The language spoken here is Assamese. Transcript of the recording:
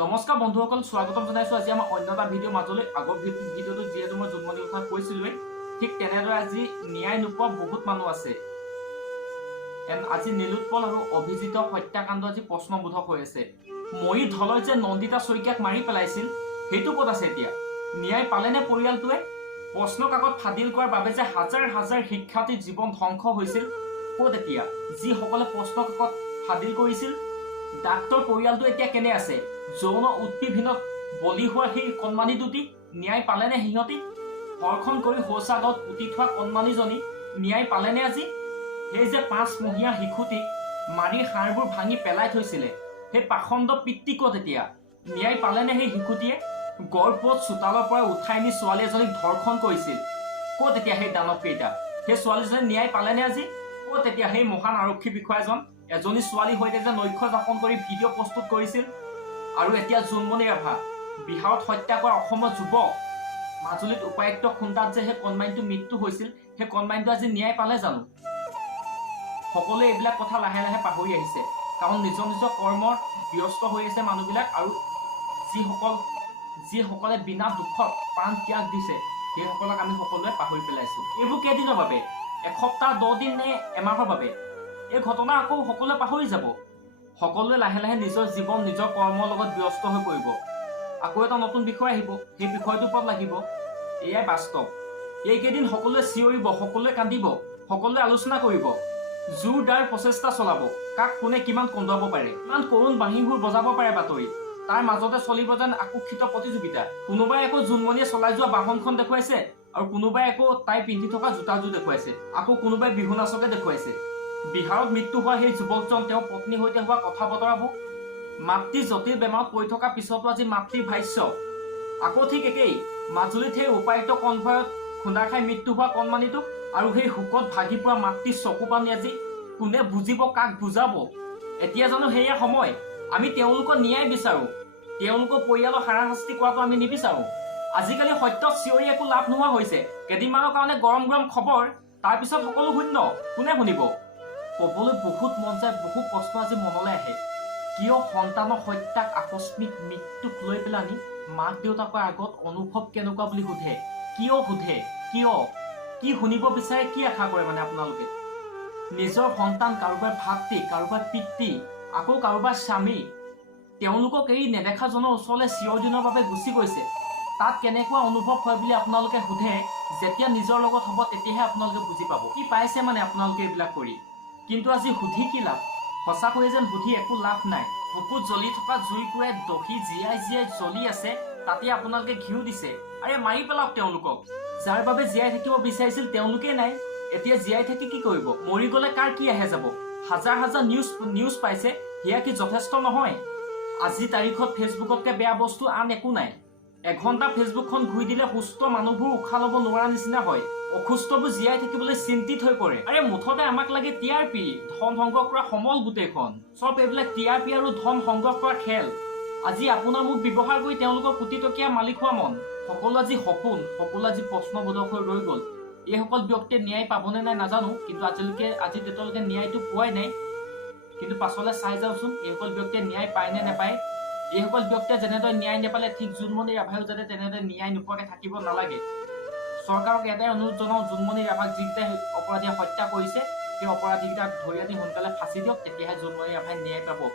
নমস্কাৰ বন্ধুসকল, স্বাগতম জনাইছো আজি আমাৰ অন্য এটা ভিডিঅ' মাজলৈ। আগৰ ভিডিঅ'টো যিহেতু মই জন্মদিনৰ কথা কৈছিলোৱেই, ঠিক তেনেদৰে আজি ন্যায় নোপোৱা বহুত মানুহ আছে। আজি নীলোৎপল আৰু অভিজিত হত্যাকাণ্ড আজি প্ৰশ্নবোধক হৈ আছে। মৰি ধলৈ যে নন্দিতা শইকীয়াক মাৰি পেলাইছিল, সেইটো ক'ত আছে এতিয়া? ন্যায় পালেনে পৰিয়ালটোৱে? প্ৰশ্ন কাকত ফাদিল কৰাৰ বাবে যে হাজাৰ হাজাৰ শিক্ষাৰ্থীৰ জীৱন ধ্বংস হৈছিল, ক'ত এতিয়া? যিসকলে প্ৰশ্ন কাকত ফাদিল কৰিছিল, ডাক্তৰ পৰিয়ালটো এতিয়া কেনে আছে? যৌন উৎপীড়নত বলি হোৱা সেই কণমানি দুটি ন্যায় পালেনে? সিহঁতি ধৰ্ষণ কৰি শৌচাগাৰত পুতি থোৱা কণমানিজনী ন্যায় পালেনে আজি? সেই যে 5 মহীয়া শিশুটিক মাৰি হাড়বোৰ ভাঙি পেলাই থৈছিলে, সেই পাখণ্ড পিতৃ ক'ত এতিয়া? ন্যায় পালেনে? সেই শিশুটিয়ে গৰ্ভত চোতালৰ পৰা উঠাই নি ছোৱালী এজনীক ধৰ্ষণ কৰিছিল, ক'ত এতিয়া সেই দানৱ কেইটা? সেই ছোৱালীজনী ন্যায় পালেনে আজি? ক'ত এতিয়া সেই মহান আৰক্ষী বিষয়াজন? এজনী ছোৱালীৰ সৈতে যে নৈশ যাপন কৰি ভিডিঅ' প্ৰস্তুত কৰিছিল। আৰু এতিয়া জোনমণি ৰাভা বিহাৰত হত্যা কৰা অসমৰ যুৱক, মাজুলীত উপায়ুক্ত খুন্দাত যে সেই কণমানিটো মৃত্যু হৈছিল, সেই কণমানিটো আজি ন্যায় পালে জানো? সকলোৱে এইবিলাক কথা লাহে লাহে পাহৰি আহিছে, কাৰণ নিজৰ নিজৰ কৰ্মত ব্যস্ত হৈ আছে মানুহবিলাক। আৰু যিসকলে বিনা দুখত প্ৰাণ ত্যাগ দিছে, সেইসকলক আমি সকলোৱে পাহৰি পেলাইছো। এইবোৰ কেইদিনৰ বাবে? এসপ্তাহ, 10 দিন নে এমাহৰ বাবে? এই ঘটনা আকৌ সকলোৱে পাহৰি যাব। সকলোৱে লাহে লাহে নিজৰ জীৱন, নিজৰ কৰ্মৰ লগত ব্যস্ত হৈ পৰিব। আকৌ এটা নতুন বিষয় আহিব, সেই বিষয়টোৰ ওপৰত লাগিব। এয়াই বাস্তৱ। এইকেইদিন সকলোৱে চিঞৰিব, সকলোৱে কান্দিব, সকলোৱে আলোচনা কৰিব, জোৰদাৰ প্ৰচেষ্টা চলাব, কাক কোনে কিমান কন্দুৱাব পাৰে, কিমান কৰুণ বাঁহীবোৰ বজাব পাৰে বাতৰিত। তাৰ মাজতে চলিব যেন আকৰ্ষিত প্ৰতিযোগিতা। কোনোবাই আকৌ জোনমণিয়ে চলাই যোৱা বাহনখন দেখুৱাইছে, আৰু কোনোবাই আকৌ তাই পিন্ধি থকা জোতাযোৰ দেখুৱাইছে, আকৌ কোনোবাই বিহু নাচকে দেখুৱাইছে। বিহাৰত মৃত্যু হোৱা সেই যুৱকজন, তেওঁৰ পত্নীৰ সৈতে হোৱা কথা বতৰাবোৰ, মাতৃ জটিল বেমাৰত পৰি থকাৰ পিছতো আজি মাতৃৰ ভাষ্য। আকৌ ঠিক একেই মাজুলীত সেই উপায়ুক্ত কনভয়ত খুন্দা খাই মৃত্যু হোৱা কণমানিটো, আৰু সেই শোকত ভাগি পৰা মাতৃৰ চকু পানী আজি কোনে বুজিব, কাক বুজাব? এতিয়া জানো সেয়া সময়? আমি তেওঁলোকৰ ন্যায় বিচাৰো, তেওঁলোকৰ পৰিয়ালৰ হাৰাশাস্তি কৰাটো আমি নিবিচাৰো। আজিকালি সত্যত চিঞৰি একো লাভ নোহোৱা হৈছে। কেইদিনমানৰ কাৰণে গৰম গৰম খবৰ, তাৰপিছত সকলো শূন্য। কোনে শুনিব? ক'বলৈ বহুত মন যায়, বহু প্ৰশ্ন আজি মনলৈ আহে। কিয় সন্তানৰ হত্যাক, আকস্মিক মৃত্যুক লৈ পেলানি মাক দেউতাকৰ আগত অনুভৱ কেনেকুৱা বুলি সোধে? কিয় সোধে? কিয়? কি শুনিব বিচাৰে, কি আশা কৰে মানে আপোনালোকে? নিজৰ সন্তান, কাৰোবাৰ ভাতৃ, কাৰোবাৰ পিতৃ, আকৌ কাৰোবাৰ স্বামী, তেওঁলোকক এৰি নেদেখাজনৰ ওচৰলৈ চিঞৰ দিনৰ বাবে গুচি গৈছে। তাত কেনেকুৱা অনুভৱ হয় বুলি আপোনালোকে সোধে? যেতিয়া নিজৰ লগত হ'ব তেতিয়াহে আপোনালোকে বুজি পাব কি পাইছে মানে আপোনালোকে এইবিলাক কৰি। কিন্তু আজি সুধি কি লাভ? সঁচাকৈয়ে যেন সুধি একো লাভ নাই। বুকুত জ্বলি থকা জুইকুৰাই দহি জীয়াই জীয়াই জ্বলি আছে, তাতে আপোনালোকে ঘিউ দিছে। আৰে মাৰি পেলাওক তেওঁলোকক। যাৰ বাবে জীয়াই থাকিব বিচাৰিছিল তেওঁলোকেই নাই, এতিয়া জীয়াই থাকি কি কৰিব? মৰি গ'লে কাৰ কি আহে যাব? হাজাৰ হাজাৰ নিউজ পাইছে, সেয়া কি যথেষ্ট নহয়? আজি তাৰিখত ফেচবুকতকৈ বেয়া বস্তু আন একো নাই। এঘণ্টা ফেচবুকখন ঘূৰি দিলে সুস্থ মানুহবোৰ উশাহ ল'ব নোৱাৰা নিচিনা হয়, অসুস্থবোৰ জীয়াই থাকিবলৈ চিন্তিত হৈ পৰে। আৰে মুঠতে আমাক লাগে TRP, ধন সংগ্ৰহ কৰা সমল গোটেইখন। চব এইবিলাক TRP আৰু ধন সংগ্ৰহ কৰা খেল। আজি আপোনাৰ মোক ব্যৱহাৰ কৰি তেওঁলোকৰ কোটি টকীয়া মালিক হোৱা মন। সকলো আজি সপোন, সকলো আজি প্ৰশ্নবোধক হৈ ৰৈ গ'ল। এইসকল ব্যক্তিয়ে ন্যায় পাবনে নাই নাজানো, কিন্তু আজি তেওঁলোকে ন্যায়টো পোৱাই নাই। কিন্তু পাছলৈ চাই যাওঁচোন, এইসকল ব্যক্তিয়ে ন্যায় পায় নে নাপায়। এইসকল ব্যক্তিয়ে যেনেদৰে ন্যায় নাপালে, ঠিক জোনমণি ৰাভায়ো যাতে তেনেদৰে ন্যায় নোপোৱাকৈ থাকিব নালাগে। চৰকাৰক এটাই অনুৰোধ জনাওঁ, জোনমণি ৰাভাক যিকেইটা অপৰাধীয়ে হত্যা কৰিছে, সেই অপৰাধীকেইটাক ধৰি আনি সোনকালে ফাঁচি দিয়ক, তেতিয়াহে জোনমণি ৰাভাই ন্যায় পাব।